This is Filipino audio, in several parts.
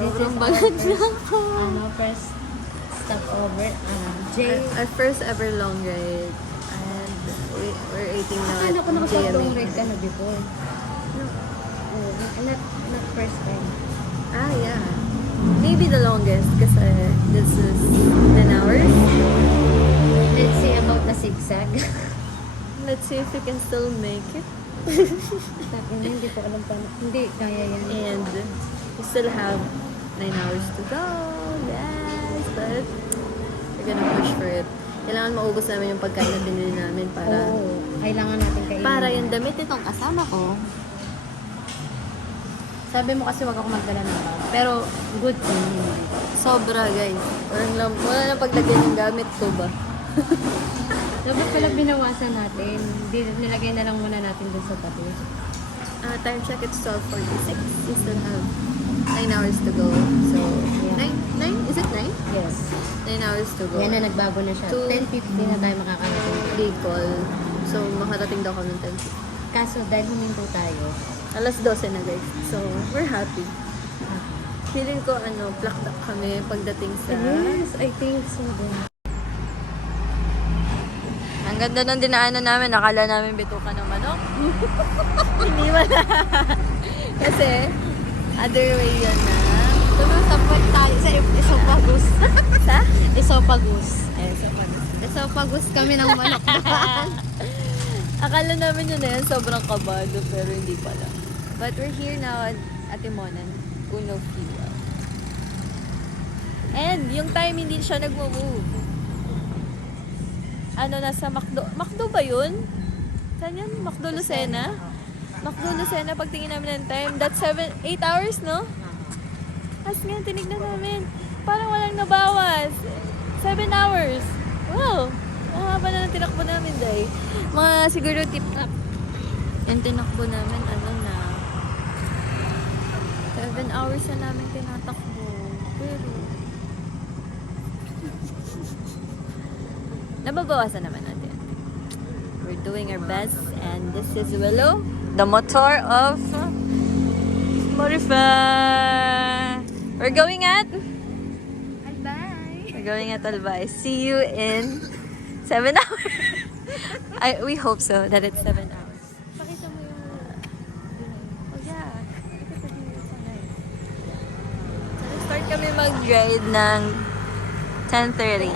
Sobrang bagat na ako. First stopover. Jay. Our first ever long ride. And we're eating now at Ano ko nakapag-long JMA. ride ka na before? No. Oh, not first time. Ah, yeah. Maybe the longest kasi this is 10 hours. Let's see about the zigzag. Let's see if we can still make it. Hindi ko alam pa. Hindi, kaya yan. And we still have 9 hours to go. Yes, but we're gonna push for it. Kailangan maubos namin yung pagkain na binili namin para Kailangan natin kainin. para yung damit nitong kasama ko. Sabi mo kasi wag ako magdala ng bag. Pero good for me. Sobra, guys. Wala na paglagyan ng gamit ko ba? Dapat pala binawasan natin. Nilagay na lang muna natin dun sa tabi. Time check, it's 12:46. We still have 9 hours to go. So, Yeah. 9? Is it 9? Yes. 9 hours to go. Yan na, nagbago na siya. To- 10:50 na tayo makakarating. Bicol. So, makarating daw kami ng 10. Kaso dahil huminto tayo, Alas 12 na, guys. So, we're happy. Feeling ko, plucked up kami pagdating sa... yes, I think so din. Ang ganda ng dinaanan namin. Nakala namin bituka ng manok. Hindi wala. Kasi, other way yun na. Tumatapag tayo sa esophagus. Sa? Esophagus. Esophagus. Esophagus kami ng manok naman. Akala namin yun na yan, sobrang kabado, pero hindi pala. But we're here now at Atimonan, Uno Fiel. And yung time hindi siya nagmo-move. Nasa Macdo. Macdo ba yun? Saan yan? Macdo Lucena? Macdo Lucena, pagtingin namin ng time, that's 8 hours, no? As nga, tinignan namin. Parang walang nabawas. 7 hours. Wow! Ang haba na ng tinakbo namin, day. Mga siguro tip up. Yung tinakbo namin, na 7 hours na namin tinatakbo. Pero, nababawasan naman natin. We're doing our best, and this is Willow, the motor of Morifa. We're going at Bye! We're going at Albay. See you in 7 hours. We hope so, that it's 7 hours. Pakita mo yung... Oh yeah. So, start kami mag-ride ng 10:30.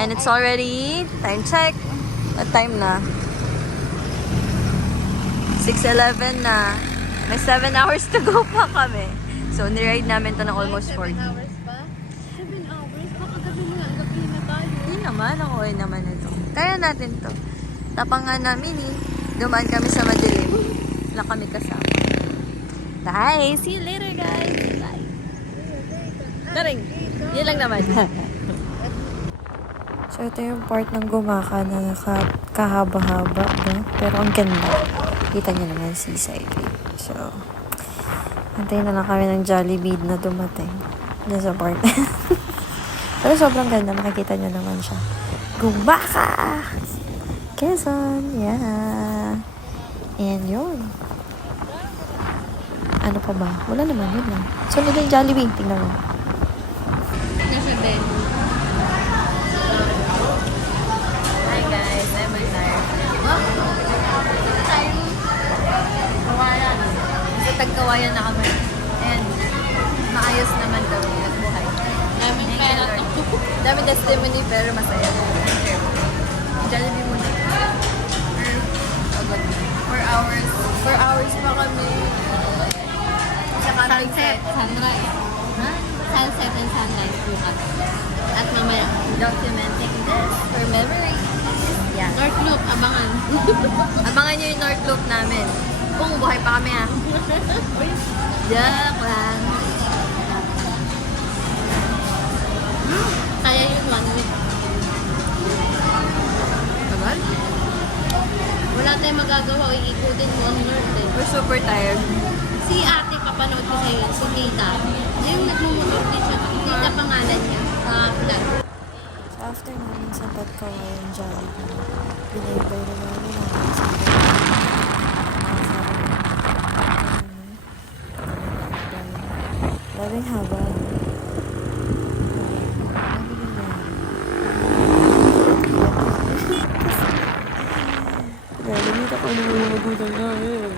And it's already, time check, what time na? 6:11 na. May 7 hours to go pa kami. So, niride namin to ng almost 40. 7 hours pa? 7 hours? Baka gabi na, gabi na tayo. Hindi naman, ang okay naman ito. Kaya natin to. Tapangan namin dumaan kami sa madilim. Wala kami kasama. Bye! See you later, guys! Bye! Daring! Yun lang naman. So, ito yung part ng gumaka na kahaba-haba, no? Pero ang ganda. Kita nyo naman seaside view. So, antayin na lang kami ng Jollibee na dumating. Diyan sa part. Pero sobrang ganda. Makikita nyo naman siya. Gumaka! Quezon! Yeah! And yun. Ano pa ba? Wala naman yun lang. Sunod yung Jollibee. Tingnan mo. Nasa bed. Hi guys, I'm tired. Tayo. Kawayan. Kasi tagkawayan na kami. And maayos naman daw yung buhay. Daming pera to. Dami testimony pero masaya. Jollibee muna. Pagod. 4 hours. 4 hours pa kami. Sa Sunset, sunrise. Ha? Sunset and sunrise bukas. At mamaya. Documenting this for memory. Yeah. North Loop, abangan. Abangan nyo yung North Loop namin. Kung buhay pa kami ha. Joke lang. Kaya yun 1 week. Tagal? Wala tayong magagawa. Iikutin mo ang North eh. We're super tired. Si ate, papanood ko sa'yo, si Tita. Yung nagmumutot din siya. Tita pangalan niya. Vlog. So after namin sa Tagkawayan Jollibee, binibay na namin ang Daming haba. Kaya namita ko naman yung magulang namin.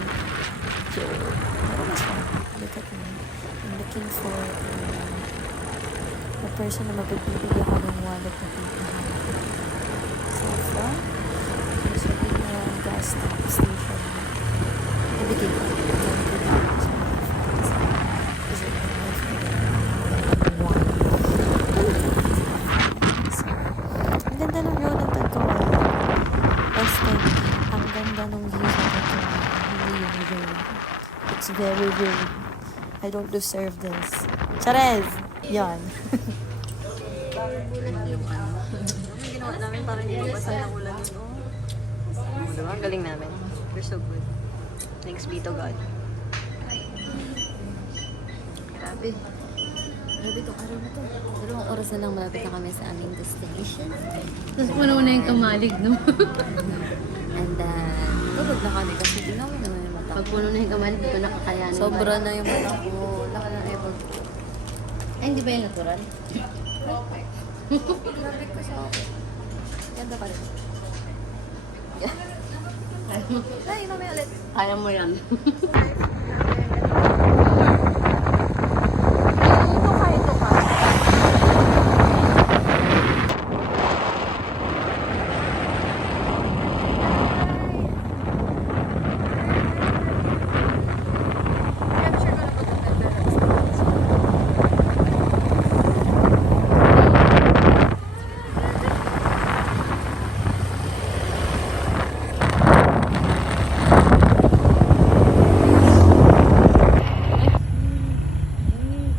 So, look at me. I'm looking for a person na mapagbibigay ako ng wallet na pinahal. So far, sabi na gas station. Nabigay ko. Ang ganda ng view ng Tagkawayan. Last time, ang ganda ng view sa Tagkawayan. Hindi yung road. It's very rude. I don't deserve this. Charez! Yan. Ginawa namin parang hindi mabasa ng ulan. Diba? Ang galing namin. We're so good. Thanks be to God. Grabe. Grabe itong araw na to. 2 oras na lang malapit na kami sa aming destination. Tapos puno na yung kamalig, no? And then, tulog na kami kasi tingnan mo naman yung mata Pag ko. puno na yung kamalig, hindi ko nakakayanin. Sobra na yung mata ko. Laka na ewan ko. Ay, hindi ba yung natural? Grabe ko sa ako. Ganda pa rin. Yeah. Ay, mamaya ulit. Kaya mo yan. Ito ka.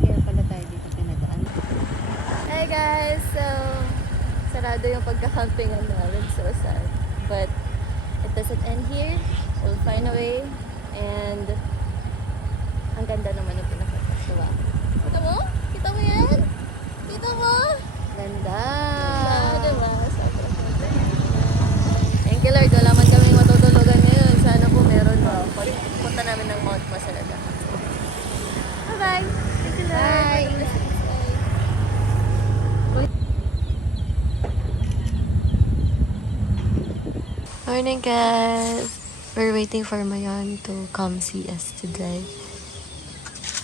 Kaya pala tayo dito pinadaan. Hey guys! So, sarado yung pagka-campingan namin. So sad. But, it doesn't end here. We'll find a way. And, ang ganda naman yung pinakita. Diba? Kita mo? Kita mo yan? Kita mo? Ganda! Diba? Sobrang ganda. Thank you Lord. Wala man kami matutulugan ngayon. Sana po meron mo. Punta namin ng Mount Masalaga. Bye-bye! Thank you Lord. Bye. Morning guys! We're waiting for Mayan to come see us today.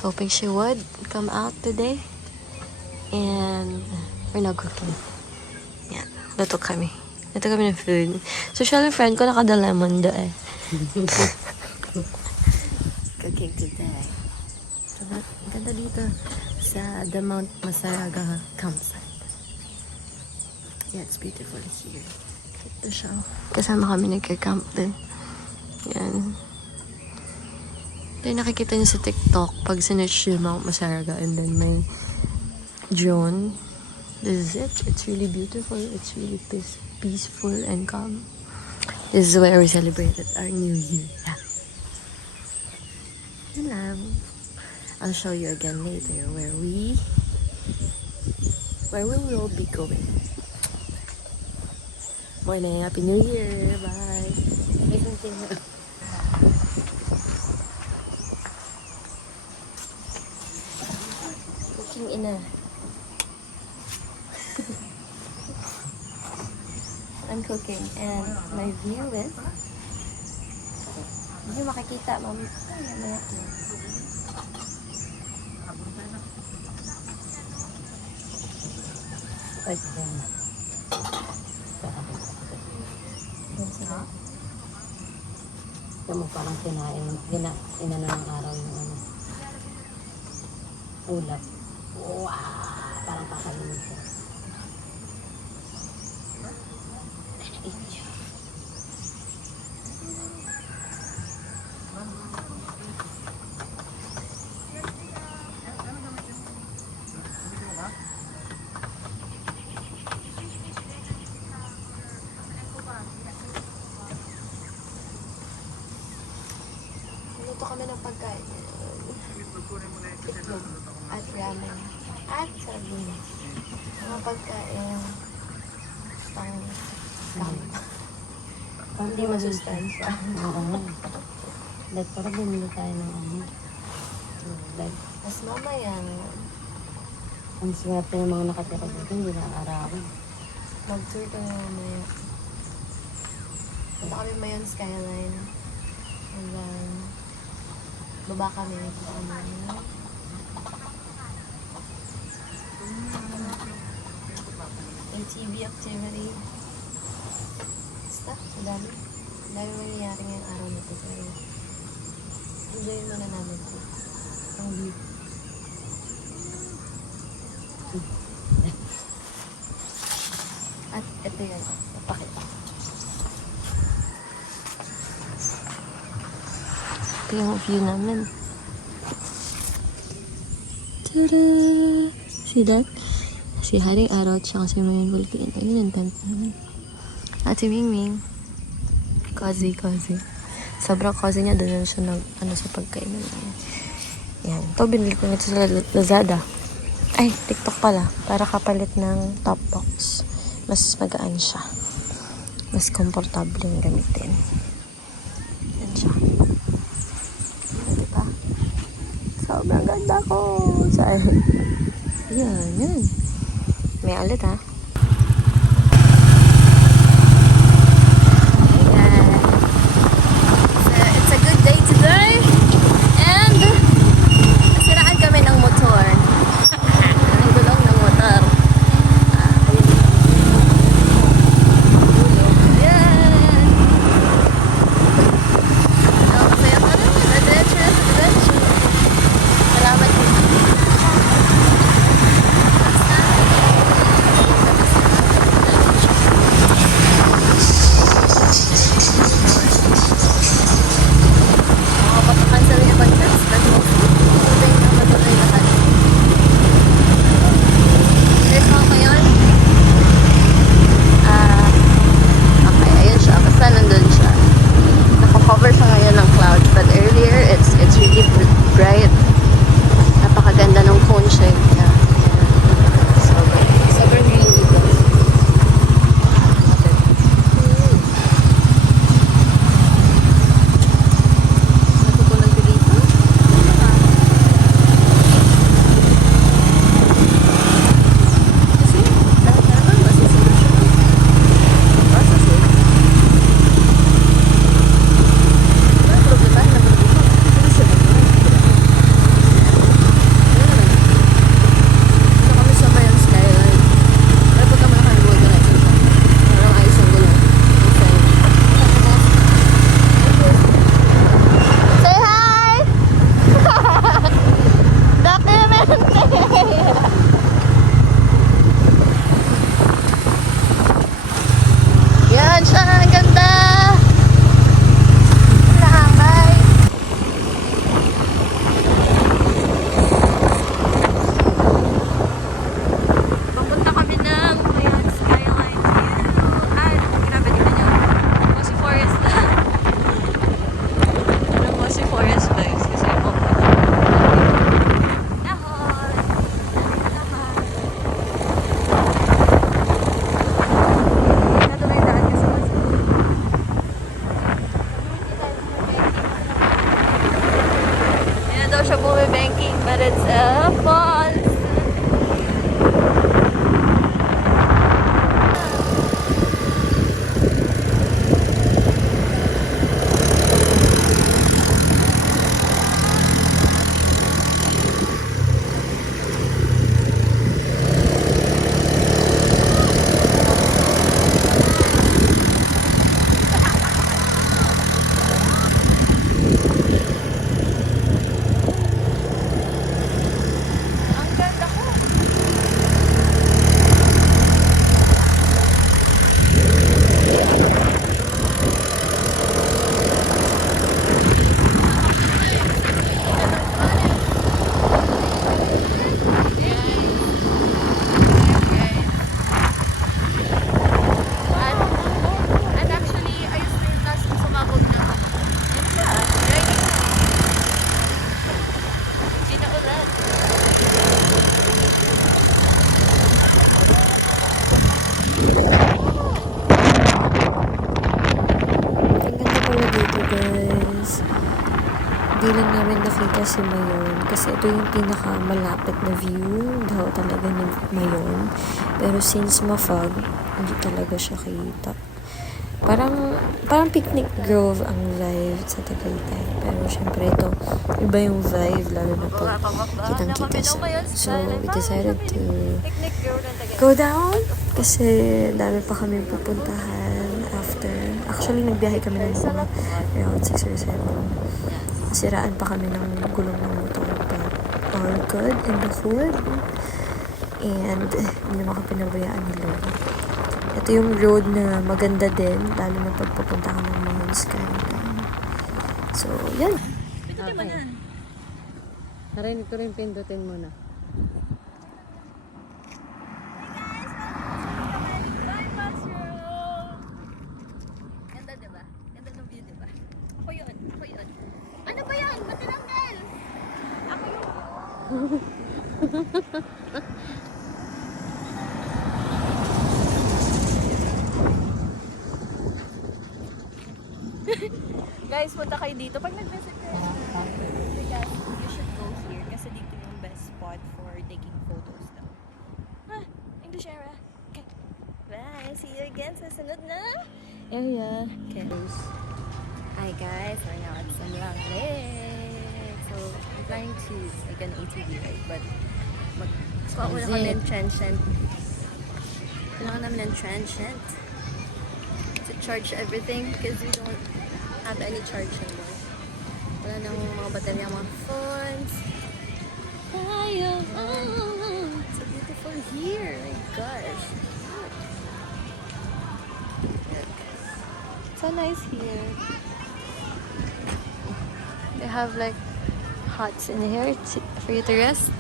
Hoping she would come out today. And we're not cooking. Yeah, luto kami. Luto kami ng food. So siya yung friend ko nakada-lemon do eh. Cooking today. So, ganda dito sa the Mount Masaraga campsite. Yeah, it's beautiful here. Ito siya. Kasama kami nagka-camp din. Yan. Ito yung nakikita niyo sa TikTok pag sinearch yung Mount Masaraga and then may drone. This is it. It's really beautiful. It's really peaceful and calm. This is where we celebrated our New Year. Yeah. Yun lang. I'll show you again later where we will be going. Morning, Happy New Year. Bye. May something na. Cooking ina. I'm cooking and my view is hindi makikita, ma'am. Ay, mamaya. Ay, yan. Yan mo parang inano ng araw yung ano. Ulap. Wow! Parang kakainin siya. Luto kami ng pagkain. Itlog at ramen. At sardine. Mga pagkain pang camp. Hindi masustansya. Oo nga. Like, parang bumili tayo ng ano. Like, Tapos mamaya, Ang swerte ng mga nakatira dito, hindi nakarawan. mag-tour ka na mamaya. Punta kami Mayon Skyline. And then, baba kami. Punta kami na ATV activity. Basta, ang dami. Ang dami mangyayari ngayong araw na ito. Pero, enjoy muna namin ito. Ang view. At ito yan. Napakita. Ito yung view namin. Tada! See that? Si Haring Araw at saka si Mayon Volcano. Yun yung tent namin. At si Mingming. Cozy. Sobrang cozy niya. Doon na siya sa pagkainan. Yan. Ito, binili ko nito sa Lazada. Ay, TikTok pala. Para kapalit ng top box. Mas magaan siya. Mas komportable yung gamitin. Yan siya. Diba? Sobrang ganda ko. Yan. May alit ha. It's a good day today. And nasiraan kami ng motor. Ang gulong ng motor. Yan. Masaya pa rin. Adventure. Salamat po. Makapagkacancel yung ibang chance. But mostly, na matuloy lahat. There's ako ngayon. Okay, ayun siya. Basta nandun siya. Nakakover siya ngayon ng clouds. But earlier, it's really bright. Napakaganda ng cone shape niya. Sobrang green dito. Natutunan ko dito. Kasi lahat naman masisolusyon. Process eh. Wala problema na problema. Solusyon na yun. Dito kami sa Mayon Skyline. Pero pagka malaki ang buwan na ito. Parang ayos ang gulong. Say hi! Documente! Yan siya! Ang ganda! Nakakay! Papunta kami ng Mayon Skyline View. At grabe tingnan nyo. Mossy Forest na. Parang Mossy Forest vibes kasi yung Dahon! Ito na yung daan kasi Yan daw siya bumibanking, but it's a falls. Ang ganda ko. And actually, ayos na yung task sumabog na. Yan siya. Ready? Hindi na ulan. Ang ganda pala dito guys. Hindi lang namin nakita si Mayon kasi ito yung pinakamalapit na view daw talaga ni Mayon. Pero since ma-fog, hindi talaga siya kita. Parang picnic grove ang vibe sa Tagaytay. Pero syempre ito, iba yung vibe, lalo na pag kitang-kita siya. So, we decided to go down kasi dami pa kami pupuntahan after. Actually, nagbiyahe kami ng mga around 6 or 7. Siraan pa kami ng gulong ng motor, but all good in the hood. And hindi naman ako pinabayaan ni Lola. Ito yung road na maganda din, lalo na pagpapunta ka ng Mahon Skyline. So, yan. Okay. Narinig ko rin pindutin mo na. Ganda, diba? Ganda ng view, diba? Ako yun. Ano ba yan? Matinanggal! Ako yun. Guys, punta kayo dito. Pag nag-visit kayo sa Legazpi, you should go here kasi dito yung best spot for taking photos daw. English era. Okay. Bye! See you again sa sunod na area. Okay. Hi guys, we're now at Sunlang Lake. So, I'm planning to like an ATV ride, but Kuha muna kami ng transient. Kailangan namin ng transient to charge everything because we don't have any charge anymore. Wala nang mga baterya, mga phones. It's so beautiful here. Oh my gosh. It's so nice here. They have like huts in here for you to rest.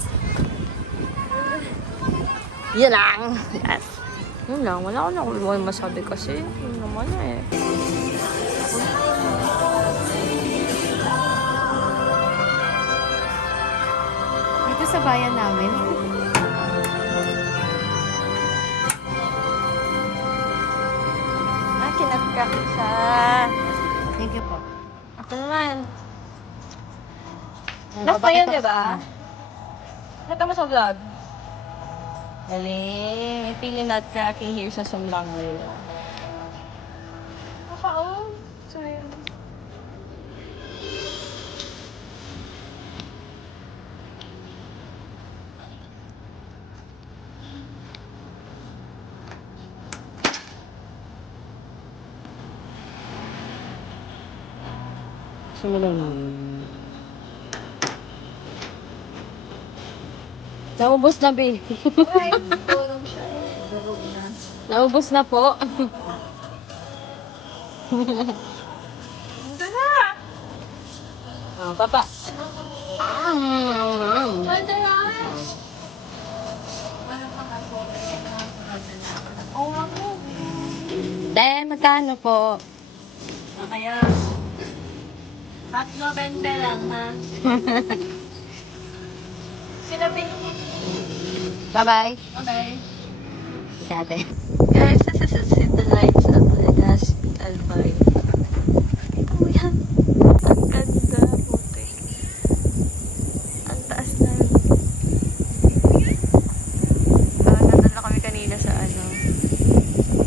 Yun lang. Yes. Yun lang. Wala ko na masabi kasi. Yun naman eh. Dito sa bayan namin. Kinakak siya. thank you po. Ako naman. Lock pa yun, diba? Nakita mo sa vlog? Dali, may feeling not cracking here sa Sumlang Lake. Nakao. Sayang. Simulan mo. Naubos na, babe. Naubos na po. Oh, papa. Then, magkano po? Kaya, 3.20 lang ha. Sinabi. Bye-bye. Okay. Dati. Guys, this is the lights of Legazpi Albay. Oh yan. Ang ganda. Puti. Ang taas na. Nandun na kami kanina sa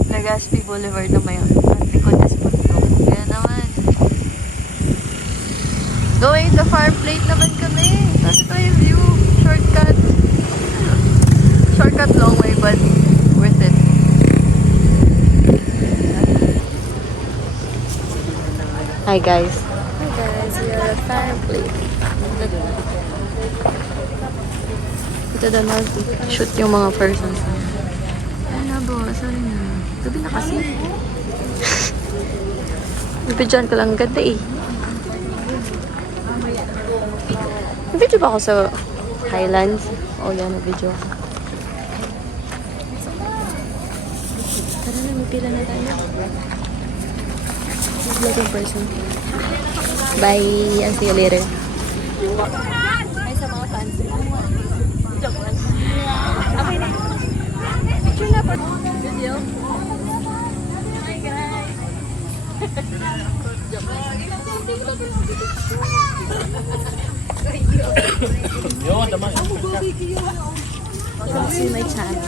Legazpi Boulevard na mayon. At likod is bundok. Kaya naman. Going to Farm Plate naman kami. Tapos ito yung view. Shortcut. Shortcut long way but worth it. Hi guys. Hi guys, we are at Farm Plate. Ito daw shoot yung mga persons. Ano ba? Sorry na. Gabi na kasi. Bibidyoan ko lang ganda eh. Nag-video ba ako sa Highlands? O yan, nag-video ako. Tara na, magpila na tayo. Vlog in person. Bye! I'll see you later. Ay, sa mga fans. Joke lang. Okay na. Picture na po. Video. Hi guys. Joke lang. Welcome to my channel.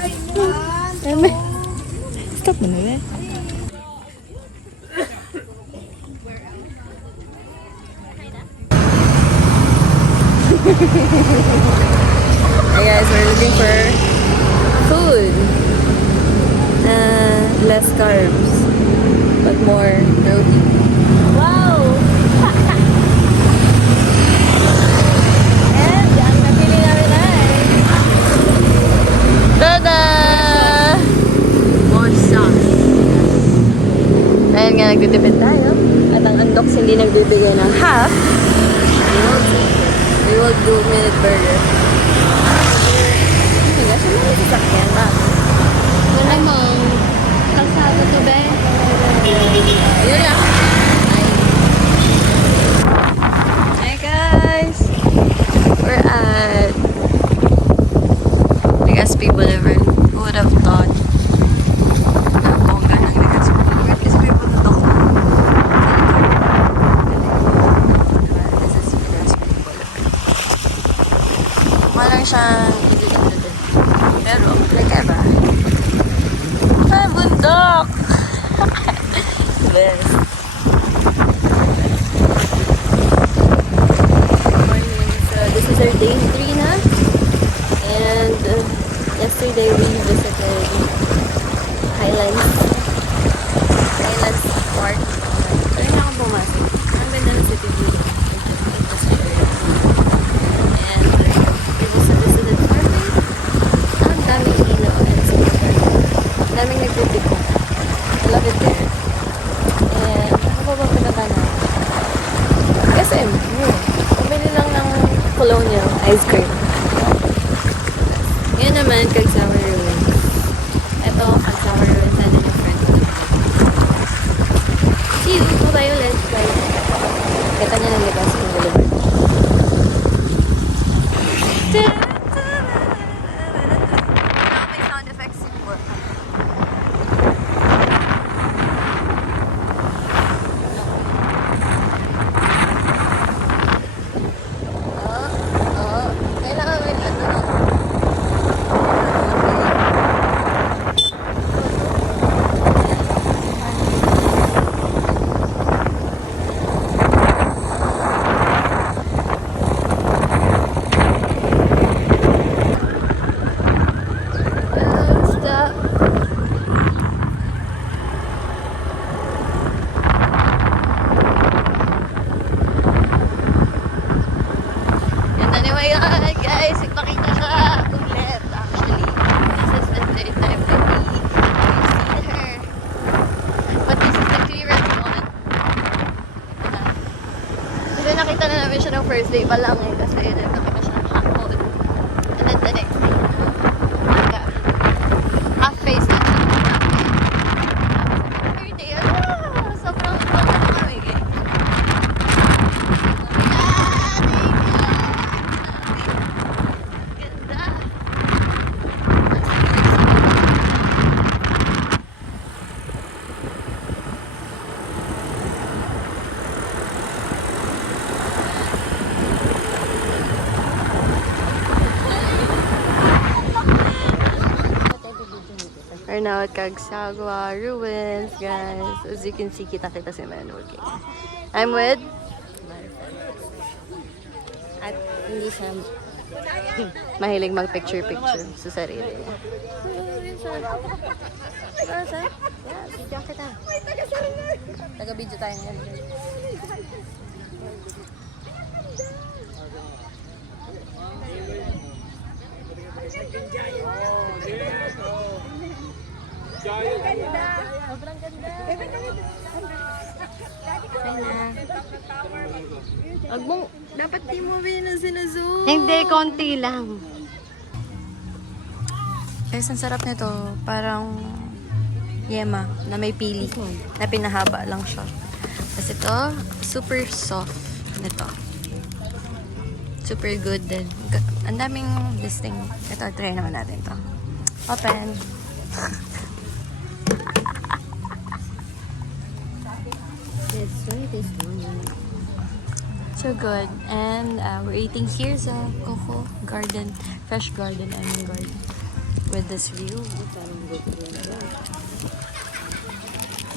Stop mo na eh. Hey guys, we're looking for food. Less carbs, but more protein. Wow! And ang napili namin ay tada! More sauce. Ayan nga, nagtitipid tayo. At ang unbox hindi nagbibigay ng half. We will do minute burger. Oh my gosh, ano yung sasakyan ba? Wala mo. Kalsado to, be. Yun lang. Hi guys! We're at Legazpi Boulevard. Who would have thought? Ang bongga ng Legazpi Boulevard. Kasi may pututok na. This is Legazpi Boulevard. Walang siyang idudin. Pero, nagkaiba. Ah, bundok! Best. Morning. So, this is our day 3 na. And yesterday we visited Highlands Park. Kaya na akong pumasok. Ang ganda ng city view. And we also visited Fairway. Ang daming ilaw and super. Ang daming nagpipiko. I love it there. And ano ba ba pinaka na? SM. Pumili lang ng Colonial ice cream. Yan naman, Cagsawa Ruins. Ito, Cagsawa Ruins na din yung friend ko. See you! Bye-bye ulit. Bye. Kita niya ng labas ng Boulevard. May sound effects yung work. Kailangan may ano. Stop. Ganda ni Mayon, guys. Ipakita siya ulit, actually. This is the third time that we see her. But this is the clearest one. Kasi nakita na namin siya ng first day pa lang eh. Tapos ayun, nakita siya ng hot mode. And then the next day, naka half face na siya. Third day, sobrang baka na kami eh. Ganda! We're now at Cagsagua Ruins, guys. As you can see, kita-kita si Man working. I'm with At hindi siya mahilig mag-picture-picture sa sarili niya. video kita. Taga-video tayo ngayon. Sobrang ganda. Agbong, dapat di mo sinazoom. Hindi, konti lang. Guys, ang sarap nito. Parang yema na may pili. Na pinahaba lang siya. Tapos ito, super soft nito. Super good din. Ang daming listing. Ito, try naman natin to. Open. Let's try this one. so good. And we're eating here sa Coco Garden, Fresh Garden, garden. With this view.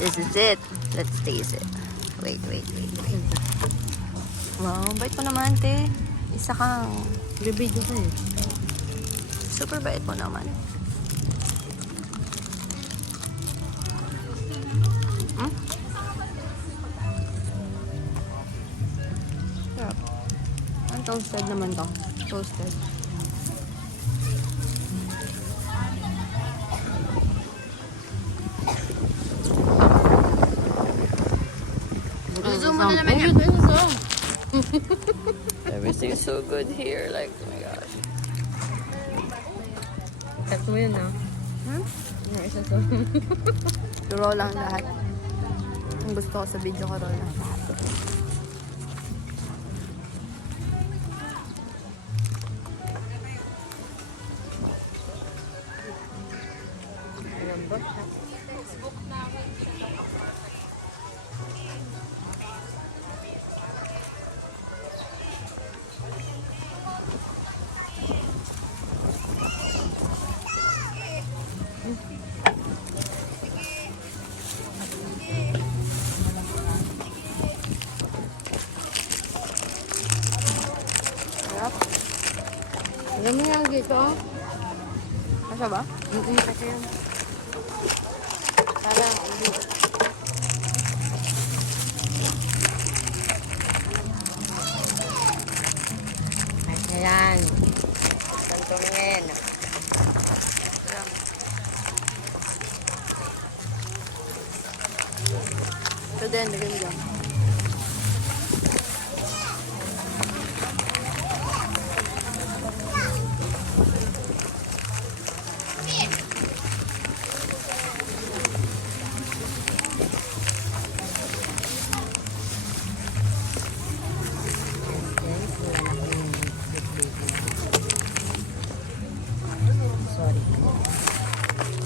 This is it. Let's taste it. Wait. Wow, bait mo naman, te. Isa kang... Bibidyo ko eh. Super bait mo naman. Sarap. Ang toasted naman to. Toasted. Zoom mo na naman yan. Everything's so good here. Like, oh my gosh. Cut mo yun ah. Yung isa to. Raw lang lahat. Ang gusto ko sa video ko, raw lang lahat. Alam mo yung dito? Masya ba? Kasi yung... Parang... Ayan. Tantungin. So then, ganyan lang. Sorry.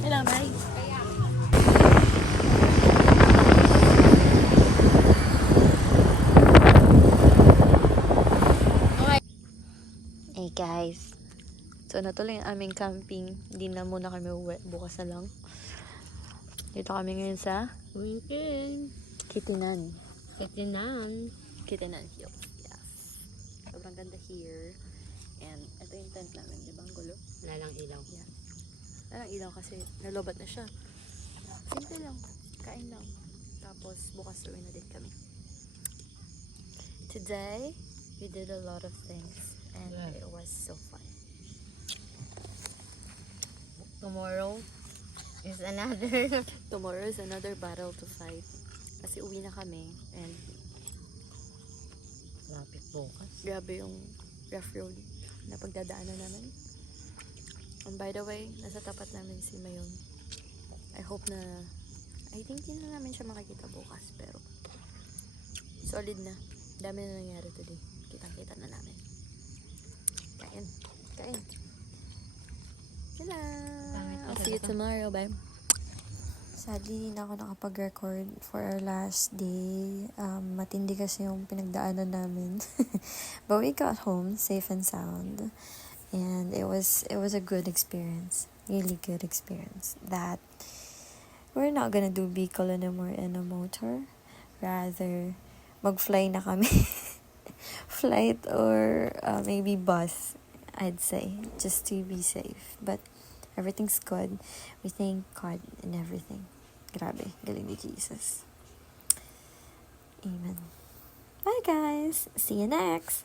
Hello, bye. Hey guys, so natuloy ang aming camping. Hindi na muna kami uwi, bukas na lang. Dito kami ngayon sa Winkin. Kitinan Kitinan. Hills. Yes. Sobrang ganda here. And ito yung tent namin, di ba? Ang gulo. Wala lang ilaw. Yeah. Walang ilaw kasi nalobat na siya. Simple lang. Kain lang. Tapos bukas uwi na din kami. Today, we did a lot of things. And it was so fun. Tomorrow is another. Tomorrow is another battle to fight. Kasi uwi na kami. And Traffic bukas. grabe yung rough road na pagdadaanan namin. And by the way, nasa tapat namin si Mayon. I think hindi na namin siya makikita bukas. Pero solid na. Dami na nangyari today. Kitang-kita na namin. Kain. Hello! I'll see you tomorrow. Bye. Sadly, hindi na ako nakapag-record for our last day. Matindi kasi yung pinagdaanan namin. But we got home safe and sound. And it was a good experience. Really good experience. That we're not gonna do Bicol anymore in a motor. Rather, mag-fly na kami. Flight or maybe bus, I'd say. Just to be safe. But everything's good. We thank God and everything. Grabe, galing ni Jesus. Amen. Bye guys. See you next.